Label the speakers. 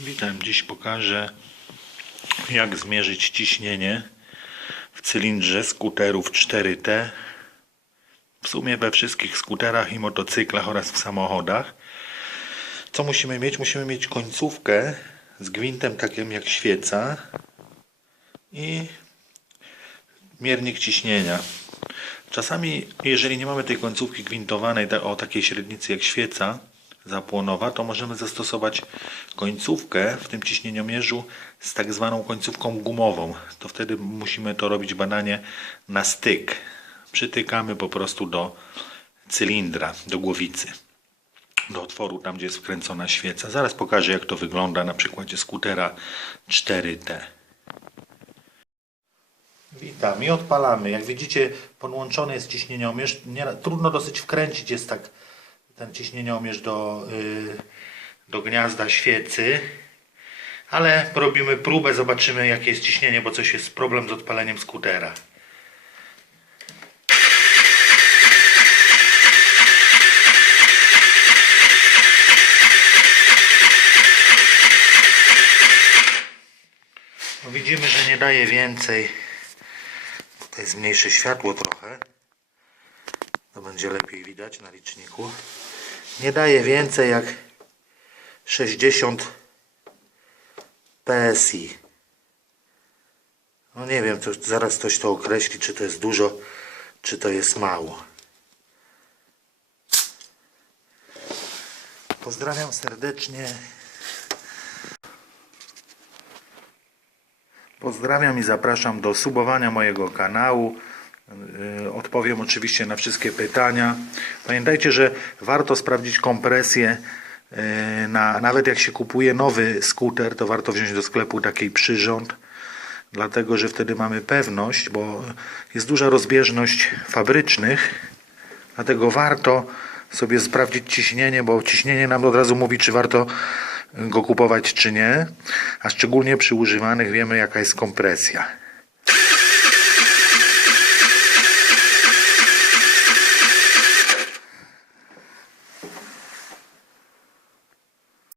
Speaker 1: Witam, dziś pokażę jak zmierzyć ciśnienie w cylindrze skuterów 4T w sumie we wszystkich skuterach i motocyklach oraz w samochodach. Co musimy mieć? Musimy mieć końcówkę z gwintem takim jak świeca i miernik ciśnienia. Czasami, jeżeli nie mamy tej końcówki gwintowanej o takiej średnicy jak świeca zapłonowa, to możemy zastosować końcówkę w tym ciśnieniomierzu z tak zwaną końcówką gumową. To wtedy musimy to robić badanie na styk. Przytykamy po prostu do cylindra, do głowicy, do otworu tam, gdzie jest wkręcona świeca. Zaraz pokażę, jak to wygląda na przykładzie skutera 4T. Witam i odpalamy. Jak widzicie, podłączony jest ciśnieniomierz. Nie, trudno dosyć wkręcić jest tak ten ciśnieniomierz do, y, do gniazda świecy. Ale robimy próbę, zobaczymy jakie jest ciśnienie, bo coś jest problem z odpaleniem skutera. No widzimy, że nie daje więcej. Tutaj zmniejszy światło trochę. Będzie lepiej widać na liczniku. Nie daje więcej jak 60 PSI. No nie wiem, to zaraz ktoś to określi, czy to jest dużo, czy to jest mało. Pozdrawiam serdecznie. Pozdrawiam i zapraszam do subowania mojego kanału. Yy, Odpowiem oczywiście na wszystkie pytania. Pamiętajcie, że warto sprawdzić kompresję. yy, Na, nawet jak się kupuje nowy skuter, to warto wziąć do sklepu taki przyrząd, dlatego że wtedy mamy pewność, bo jest duża rozbieżność fabrycznych, dlatego warto sobie sprawdzić ciśnienie, bo ciśnienie nam od razu mówi, czy warto go kupować, czy nie, a szczególnie przy używanych wiemy, jaka jest kompresja.